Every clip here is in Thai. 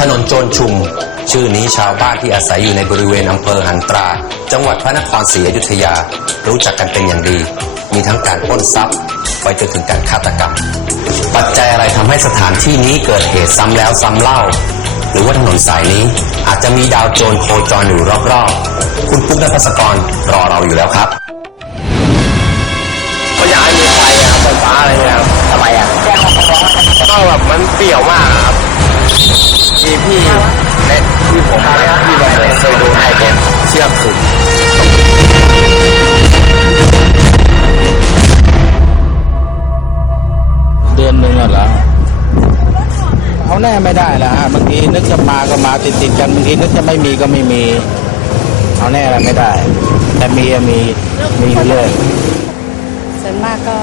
ถนนโจรชุม ชื่อนี้ชาวบ้านที่อาศัยอยู่ในบริเวณอำเภอหันตรา จังหวัดพระนครศรีอยุธยา รู้จักกันเป็นอย่างดี มีทั้งการปล้นทรัพย์ไปจนถึงการฆาตกรรม ปัจจัยอะไรทำให้สถานที่นี้เกิดเหตุซ้ำแล้วซ้ำเล่า หรือว่าถนนสายนี้อาจจะมีดาวโจรโคจรอยู่รอบๆ คุณปุ๊กนภัสกรรอเราอยู่แล้วครับ ติดติดกันบางทีนึกจะไม่มีก็ไม่มี เอาแน่อะไรไม่ได้ แต่มีอะมีมีอยู่เรื่อยส่วนมากก็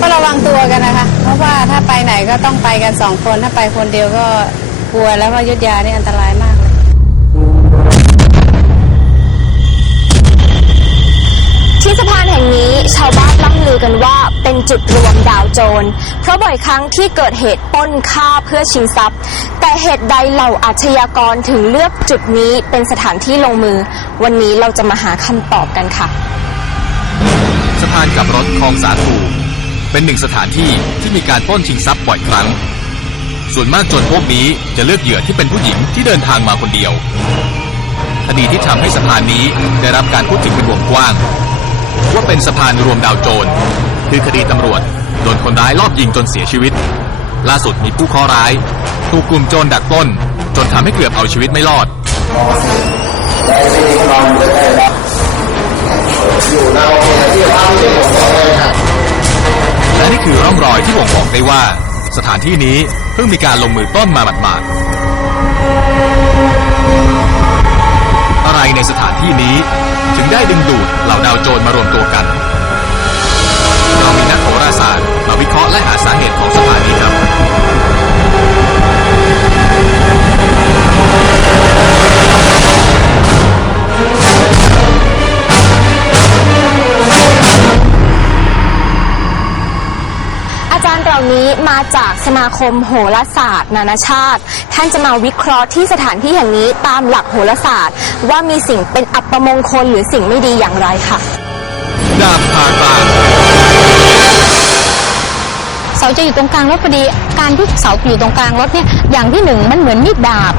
ก็ระวังตัวกันนะคะ เพราะว่าถ้าไปไหนก็ต้องไปกันสองคนถ้าไปคนเดียวก็กลัวแล้วว่ายุทธยานี่อันตรายมาก ที่สะพานแห่งนี้ชาวบ้านล่ำลือกันว่าเป็นจุดรวมดาวโจร เพราะบ่อยครั้งที่เกิดเหตุปล้นฆ่าเพื่อชิงทรัพย์ แต่เหตุใดเหล่าอาชญากรถึงเลือกจุดนี้เป็นสถานที่ลงมือ วันนี้เราจะมาหาคำตอบกันค่ะ สะพานกับรถคลองสาคูเป็นหนึ่งสถานที่ที่มีการปล้นชิงทรัพย์บ่อยครั้ง ส่วนมากโจนพวกนี้จะเลือกเหยื่อที่เป็นผู้หญิงที่เดินทางมาคนเดียวคดีที่ทำให้สะพานนี้ได้รับการพูดถึงเป็นวงกว้าง ว่าเป็นสะพานรวมดาวโจร คือคดีตำรวจโดนคนร้ายลอบยิงจนเสียชีวิต ล่าสุดมีผู้เคราะห์ร้าย ถูกกลุ่มโจรดักปล้น จนทำให้เกือบเอาชีวิตไม่รอด และนี่คือร่องรอยที่บ่งบอกได้ว่า สถานที่นี้เพิ่งมีการลงมือปล้นมาหมาดๆอะไรในสถานที่นี้ ถึงได้ดึงดูดเหล่าดาวโจรมารวมตัวกัน เรามีนักโหราศาสตร์มาวิเคราะห์และหาสาเหตุของสภา สมาคมโหราศาสตร์ นานาชาติ ท่านจะมาวิเคราะห์ที่สถานที่แห่งนี้ตามหลักโหราศาสตร์ ว่ามีสิ่งเป็นอัปมงคลหรือสิ่งไม่ดีอย่างไรค่ะดาบผ่ากลางเสาจะอยู่ตรงกลางรถพอดีการที่เสาอยู่ตรงกลางรถเนี่ยอย่างที่หนึ่งมันเหมือนมีดดาบ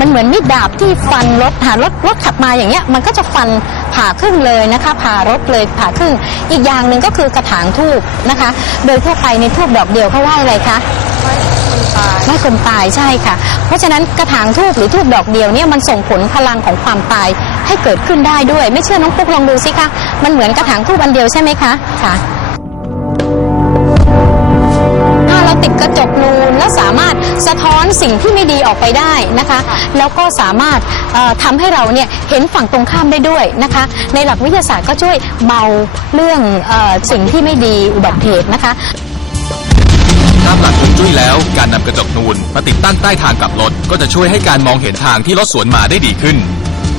มันเหมือนมีดดาบที่ฟันรถหารถรถขับมาอย่างเงี้ยมันก็จะฟันผ่าครึ่งเลยนะคะผ่ารถเลยผ่าครึ่ง อีกอย่างหนึ่งก็คือกระถางทูบนะคะ โดยทั่วไปในทูบดอกเดียวเขาไหว้อะไรคะไหว้คนตายใช่ค่ะ เพราะฉะนั้นกระถางทูบหรือทูบดอกเดียวเนี่ยมันส่งผลพลังของความตายให้เกิดขึ้นได้ด้วย ไม่เชื่อน้องปุ๊กลองดูสิคะมันเหมือนกระถางทูบอันเดียวใช่ไหมคะค่ะถ้าเราติดกระจกนูนแล้วสามารถ สะท้อนสิ่งที่ไม่ดีออกไปได้นะคะ แล้วก็สามารถเอ่อทำให้เราเนี่ยเห็นฝั่งตรงข้ามได้ด้วยนะคะ ในหลักวิทยาศาสตร์ก็ช่วยเบาเรื่องเออสิ่งที่ไม่ดีอุบัติเหตุนะคะตามหลักฮวงจุ้ยแล้วการนำกระจกนูนมาติดตั้งใต้ทางกลับรถก็จะช่วยให้การมองเห็นทางที่รถสวนมาได้ดีขึ้น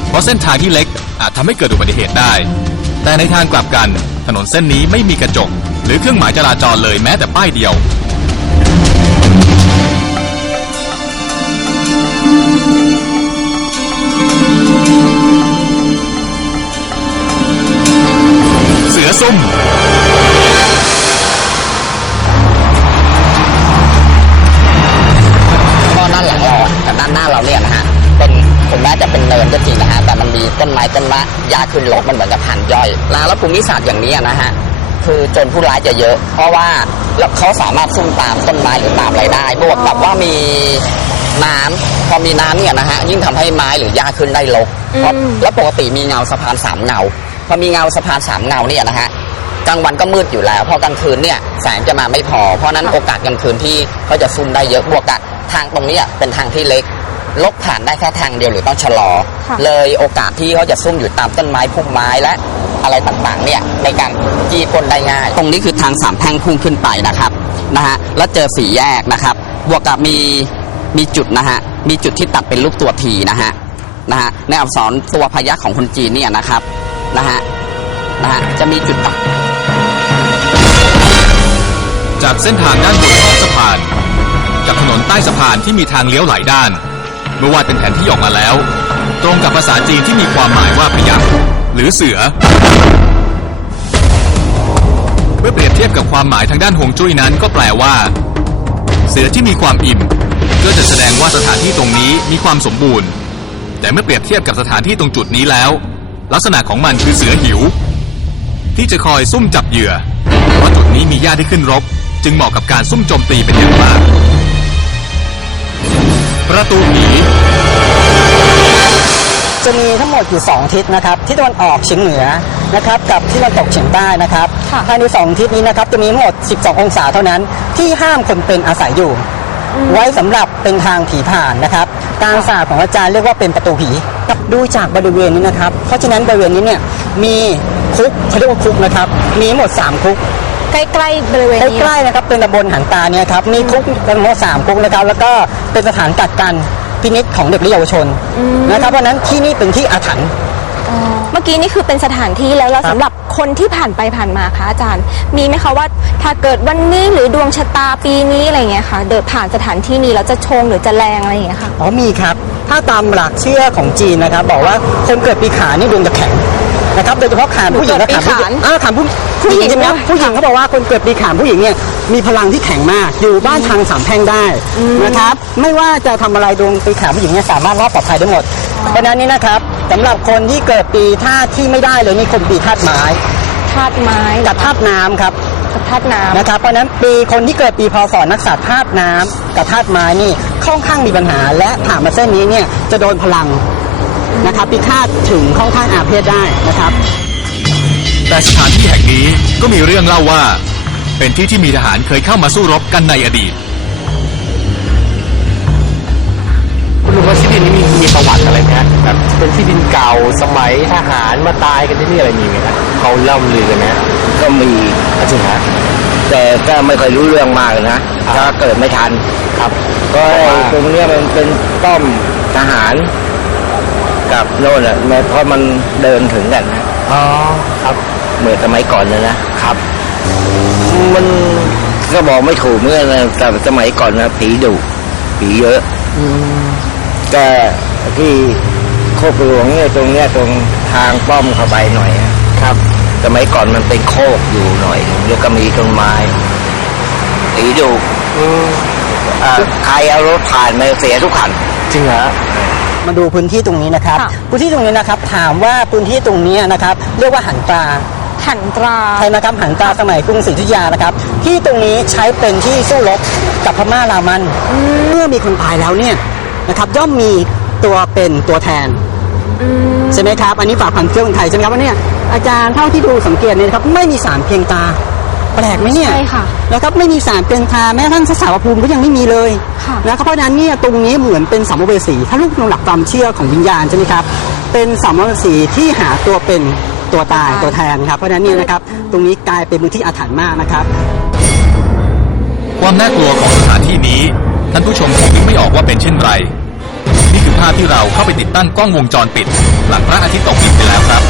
เพราะเส้นทางที่เล็กอาจทำให้เกิดอุบัติเหตุได้ แต่ในทางกลับกันถนนเส้นนี้ไม่มีกระจก หรือเครื่องหมายจราจรเลยแม้แต่ป้ายเดียว แล้วแล้วภูมิศาสตร์อย่างนี้อะนะฮะคือโจนผู้ร้ายจะเยอะ เพราะว่าแล้วเขาสามารถซุ่มตามต้นไม้หรือตามอะไรได้ บวกกับว่ามีน้ำพอมีน้ำเนี่ยนะฮะยิ่งทำให้ไม้หรือหญ้าขึ้นได้รกเพราะแล้วปกติมีเงาสะพานสามเงาพอมีเงาสะพานสามเงาเนี่ยนะฮะกลางวันก็มืดอยู่แล้วพอกลางคืนเนี่ยแสงจะมาไม่พอ เพราะฉะนั้นโอกาสกลางคืนที่เขาจะซุ่มได้เยอะบวกกับทางตรงเนี้ยเป็นทางที่เล็กลกผ่านได้แค่ทางเดียวหรือต้องชะลอค่ะเลยโอกาสที่เขาจะซุ่มอยู่ตามต้นไม้พุ่มไม้และ อะไรต่างๆเนี่ยในการจี้ปล้นได้ง่าย ตรงนี้คือทางสามแพร่งพุ่งขึ้นไปนะครับนะฮะแล้วเจอสี่แยกนะครับ บวกกับมีมีจุดนะฮะมีจุดที่ตัดเป็นรูปตัวทีนะฮะนะฮะในอักษรตัวพยัคฆ์ของคนจีนเนี่ยนะครับนะฮะนะฮะจะมีจุดตัดจากเส้นทางด้านบนของสะพาน กับถนนใต้สะพานที่มีทางเลี้ยวหลายด้าน เมื่อวาดเป็นแผนที่ออกมาแล้ว ตรงกับภาษาจีนที่มีความหมายว่าพยัคฆ์หรือเสือ เมื่อเปรียบเทียบกับความหมายทางด้านฮวงจุ้ยนั้นก็แปลว่า เสือที่มีความอิ่มก็จะแสดงว่าสถานที่ตรงนี้มีความสมบูรณ์ แต่เมื่อเปรียบเทียบกับสถานที่ตรงจุดนี้แล้ว ลักษณะของมันคือเสือหิว ที่จะคอยซุ่มจับเหยื่อเพราะจุดนี้มีหญ้าที่ขึ้นรบจึงเหมาะกับการซุ่มโจมตีเป็นอย่างมาก ประตูผี จะมีทั้งหมดอยู่ 2 ทิศนะครับที่ตะวันออกเฉียงเหนือนะครับกับที่ตะวันตกเฉียงใต้นะครับภายใน2ทิศนี้นะครับจะมีทั้งหมด 12 องศาเท่านั้น ที่ห้ามคนเป็นอาศัยอยู่ ไว้สำหรับเป็นทางผีผ่านนะครับตามศาสตร์ของอาจารย์เรียกว่าเป็นประตูผีดูจากบริเวณนี้นะครับ เพราะฉะนั้นบริเวณนี้เนี่ยมีคุกเขาเรียกว่าคุกนะครับ มีทั้งหมด 3 คุกใกล้ๆบริเวณนี้ใกล้ๆนะครับเป็นตำบลหันตาเนี่ยครับมีคุกทั้งหมดสามคุกนะครับแล้วก็เป็นสถานกักกัน พินิจของเด็กและเยาวชนนะครับเพราะฉะนั้นที่นี่เป็นที่อาถรรพ์ เมื่อกี้นี่คือเป็นสถานที่แล้วแล้วครับ สำหรับคนที่ผ่านไปผ่านมาคะอาจารย์ มีไหมคะว่าถ้าเกิดวันนี้หรือดวงชะตาปีนี้อะไรเงี้ยค่ะ เดินผ่านสถานที่นี้แล้วจะชงหรือจะแรงอะไรอย่างเงี้ยค่ะ อ๋อมีครับ ถ้าตามหลักเชื่อของจีนนะครับ บอกว่าคนเกิดปีขานนี่ดวงจะแข็ง นะครับโดยเฉพาะขานผู้หญิงและขานผู้หญิงอ่าขานผู้ผู้หญิงใช่ไหมครับด้วยผู้หญิงเขาบอกว่าคนเกิดปีขานผู้หญิงเนี่ยมีพลังที่แข็งมากอยู่บ้านทางสามแพร่งได้นะครับไม่ว่าจะทำอะไรดวงปีขานผู้หญิงเนี่ยสามารถรอดปลอดภัยได้หมด เพราะฉะนั้นนี่นะครับสำหรับคนที่เกิดปีท่าตุที่ไม่ได้เลยนี่คนปีธาตุไม้ธาตุไม้กับธาตุน้ำครับกับธาตุน้ำนะครับเพราะฉะนั้นปีคนที่เกิดปีพศนักษัตริย์ธาตุน้ำกับธาตุไม้นี่ค่อนข้างมีปัญหา และผ่านมาเส้นนี้เนี่ยจะโดนพลัง นะครับพิฆาตถึงค่อนข้างอาเพศได้นะครับ แต่สถานที่แห่งนี้ก็มีเรื่องเล่าว่า เป็นที่ที่มีทหารเคยเข้ามาสู้รบกันในอดีต คุณลุงว่าที่ดินนี้มีมีประวัติอะไรไหมฮะแบบเป็นที่ดินเก่าสมัยทหารมาตายกันที่นี่อะไรมีไหมฮะเขาเล่าลือกันนะก็มีจริงฮะแต่ก็ไม่ค่อยรู้เรื่องมากนะถ้าเกิดไม่ทันครับ ก็ไอ้ตรงเนี้ยมันเป็นป้อมทหาร กับโน่นอะมันเพราะมันเดินถึงกันนะอ๋อครับเหมือนสมัยก่อนเลยนะครับ มันก็บอกไม่ถูกเหมื่อนกันนะแต่สมัยก่อนนะผีดุผีเยอะก็ที่โคกหลวงเนี่ยตรงเนี้ยตรงทางป้อมเข้าไปหน่อยนะครับ สมัยก่อนมันเป็นโคกอยู่หน่อยแล้วก็มีต้นไม้ผีดุอ่าใครเอารถผ่านมาเสียทุกคันจริงฮะ มาดูพื้นที่ตรงนี้นะครับ ค่ะ พื้นที่ตรงนี้นะครับถามว่าพื้นที่ตรงนี้นะครับเรียกว่าหันตราหันตรา ใช่นะครับหันตราสมัยกรุงศรีอยุธยานะครับ ที่ตรงนี้ใช้เป็นที่สู้รบกับพม่ารามันเมื่อมีคนตายแล้วเนี่ยนะครับย่อมมีตัวเป็นตัวแทน ใช่ไหมครับ อันนี้ฝากความเชื่อคนไทยใช่ไหมครับว่าเนี่ยอาจารย์เท่าที่ดูสังเกตเนี่ยนะครับไม่มีสารเพียงตา แปลกไหมเนี่ยใช่ค่ะนะครับไม่มีสารเพียงตาแม้กระทั่งสาวภูมิก็ยังไม่มีเลยค่ะนะครับเพราะฉะนั้นเนี่ยตรงนี้เหมือนเป็นสัมภเวสีถ้าลูกหลักความเชื่อของวิญญาณใช่ไหมครับเป็นสัมภเวสีที่หาตัวเป็นตัวตายตัวแทนครับเพราะฉะนั้นเนี่ยนะครับตรงนี้กลายเป็นพื้นที่อาถรรพ์มากนะครับ ความน่ากลัวของสถานที่นี้ท่านผู้ชมคงนึกไม่ออกว่าเป็นเช่นไร นี่คือภาพที่เราเข้าไปติดตั้งกล้องวงจรปิด หลังพระอาทิตย์ตกดินไปแล้วครับ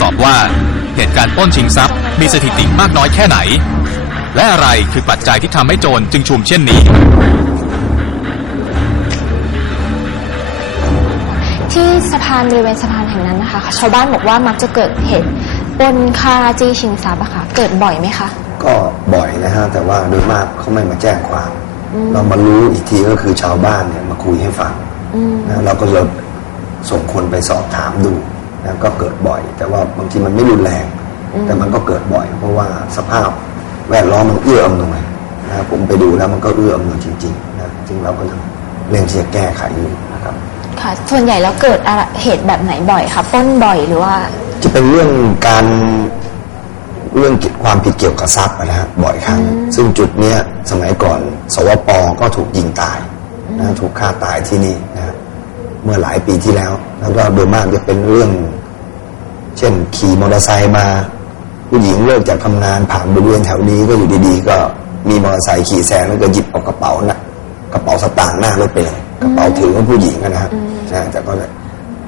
สอบว่า เหตุการณ์ปล้นชิงทรัพย์มีสถิติมากน้อยแค่ไหน และอะไรคือปัจจัยที่ทำให้โจรจึงชุมเช่นนี้ ที่สะพานบริเวณสะพานแห่งนั้นนะคะชาวบ้านบอกว่ามักจะเกิดเหตุปล้นฆ่าจี้ชิงทรัพย์อะค่ะเกิดบ่อยไหมคะ ก็บ่อยนะฮะแต่ว่าโดยมากเขาไม่มาแจ้งความเรามารู้อีกทีก็คือชาวบ้านเนี่ยมาคุยให้ฟังนะเราก็เลยส่งคนไปสอบถามดู นะก็เกิดบ่อย แต่ว่าบางทีมันไม่รุนแรง แต่มันก็เกิดบ่อย เพราะว่าสภาพแวดล้อมมันเอื้ออำนวยนะผมไปดูแล้วมันก็เอื้ออำนวยจริงๆนะจึงเราก็ยังเร่งที่จะแก้ไขอยู่นะครับค่ะส่วนใหญ่แล้วเกิดอะไรเหตุแบบไหนบ่อยคะปล้นบ่อยหรือว่า จะเป็นเรื่องการเรื่องความผิดเกี่ยวกับทรัพย์นะฮะบ่อยครั้ง ซึ่งจุดเนี้ยสมัยก่อน สวปก็ถูกยิงตายนะถูกฆ่าตายที่นี่นะฮะ เมื่อหลายปีที่แล้ว แล้วก็โดยมากจะเป็นเรื่อง เช่นขี่มอเตอร์ไซค์มา ผู้หญิงเลิกจากทำงานผ่านบริเวณแถวนี้ก็อยู่ดีๆ ก็มีมอเตอร์ไซค์ขี่แซงแล้วก็หยิบเอากระเป๋านะกระเป๋าสตางค์หน้ารถไปเลยกระเป๋าถือของผู้หญิงอะนะฮะนะแต่ก็เลย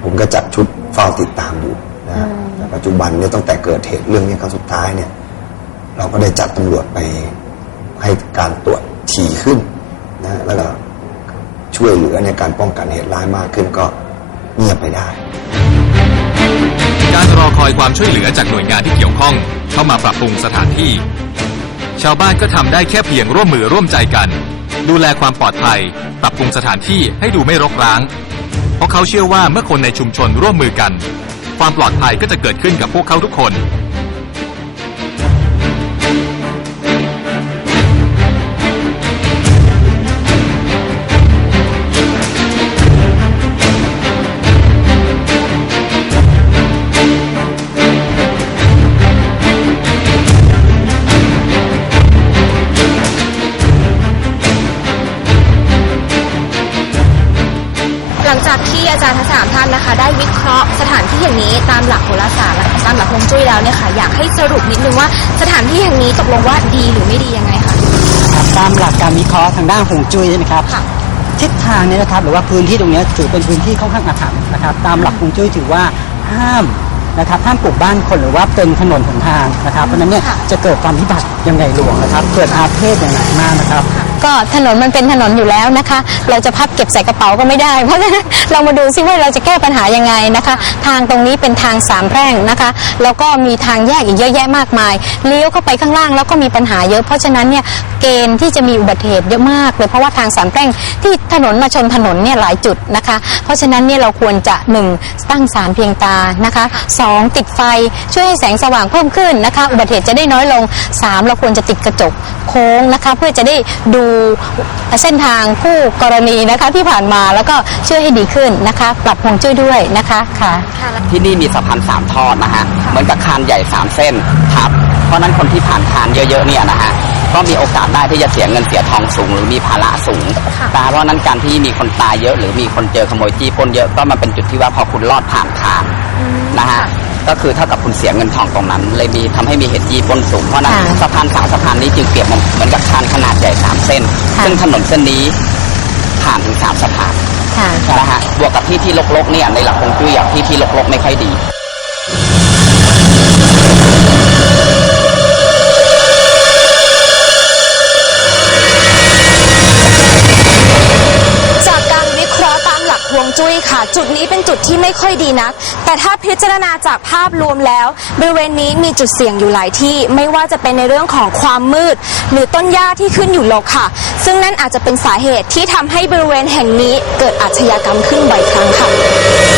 ผมก็จัดชุดเฝ้าติดตามอยู่นะฮะแต่ปัจจุบันเนี่ยตั้งแต่เกิดเหตุเรื่องนี้ครั้งสุดท้ายเนี่ย เราก็ได้จัดตำรวจไปให้การตรวจถี่ขึ้นนะแล้วก็ ช่วยเหลือในการป้องกันเหตุร้ายมากขึ้นก็เงียบไปได้ การรอคอยความช่วยเหลือจากหน่วยงานที่เกี่ยวข้อง เข้ามาปรับปรุงสถานที่ ชาวบ้านก็ทำได้แค่เพียงร่วมมือร่วมใจกัน ดูแลความปลอดภัย ปรับปรุงสถานที่ให้ดูไม่รกร้าง เพราะเขาเชื่อว่าเมื่อคนในชุมชนร่วมมือกัน ความปลอดภัยก็จะเกิดขึ้นกับพวกเขาทุกคน 3 ท่านนะคะ ได้วิเคราะห์สถานที่อย่างนี้ตามหลักโหราศาสตร์ตามหลักฮงจุ้ยแล้วเนี่ยค่ะอยากให้สรุปนิดนึงว่าสถานที่แห่งนี้ตกลงว่าดีหรือไม่ดียังไงคะครับตามหลักการวิเคราะห์ทางด้านฮงจุ้ยใช่ไหมครับทิศทางเนี่ยนะครับหรือว่าพื้นที่ตรงนี้ถือเป็นพื้นที่ค่อนข้างอาถรรพ์นะครับตามหลักฮงจุ้ยถือว่าห้ามนะครับห้ามปลูกบ้านคนหรือว่าเป็นถนนหนทางนะครับเพราะนั้นเนี่ยจะเกิดความพิบัติยังไงหลวงนะครับ เกิดอาเพศอย่างไนัมากนะครับ ก็ถนนมันเป็นถนนอยู่แล้วนะคะ เราจะพับเก็บใส่กระเป๋าก็ไม่ได้ เพราะฉะนั้นเรามาดูซิว่าเราจะแก้ปัญหายังไงนะคะ ทางตรงนี้เป็นทางสามแพร่งนะคะแล้วก็มีทางแยกอีกเยอะแยะมากมายเลี้ยวเข้าไปข้างล่างแล้วก็มีปัญหาเยอะเพราะฉะนั้นเนี่ยเกณฑ์ที่จะมีอุบัติเหตุเยอะมากเลยเพราะว่าทางสามแพร่งที่ถนนมาชนถนนเนี่ยหลายจุดนะคะ เพราะฉะนั้นเนี่ยเราควรจะหนึ่งตั้งสารเพียงตานะคะสองติดไฟช่วยให้แสงสว่างเพิ่มขึ้นนะคะ อุบัติเหตุจะได้น้อยลงสามเราควรจะติดกระจกโค้งนะคะ เพื่อจะได้ดูเส้นทางคู่กรณีนะคะที่ผ่านมาแล้วก็ช่วยให้ดีขึ้นนะคะ ปรับฮวงจุ้ยด้วยนะคะค่ะ ที่นี่มีสะพานสามทอดนะฮะเหมือนกับคานใหญ่สามเส้นครับเพราะฉะนั้นคนที่ผ่านคานเยอะๆเนี่ยนะฮะก็มีโอกาสได้ที่จะเสียเงินเสียทองสูง หรือมีภาระสูงแต่เพราะฉะนั้นการที่มีคนตายเยอะ หรือมีคนเจอขโมยจี้ปล้นเยอะก็มันเป็นจุดที่ว่าพอคุณลอดผ่านคานนะฮะ ก็คือเท่ากับคุณเสียเงินทองตรงนั้น เลยมีทำให้มีเหตุจี้ปล้นสูงเพราะฉะนั้นค่ะสะพานสามสะพานนี้จึงเปรียบเหมือนกับคานขนาดใหญ่สามเส้น ค่ะ ซึ่งถนนเส้นนี้ผ่านถึงสามสะพานค่ะ นะฮะบวกกับที่ที่ลกๆเนี่ยในหลักฮวงจุ้ยอะที่ที่ลกๆไม่ค่อยดี จุ้ยค่ะจุดนี้เป็นจุดที่ไม่ค่อยดีนัก แต่ถ้าพิจารณาจากภาพรวมแล้ว บริเวณนี้มีจุดเสี่ยงอยู่หลายที่ ไม่ว่าจะเป็นในเรื่องของความมืด หรือต้นหญ้าที่ขึ้นอยู่รกค่ะ ซึ่งนั่นอาจจะเป็นสาเหตุที่ทำให้บริเวณแห่งนี้เกิดอาชญากรรมขึ้นบ่อยครั้งค่ะ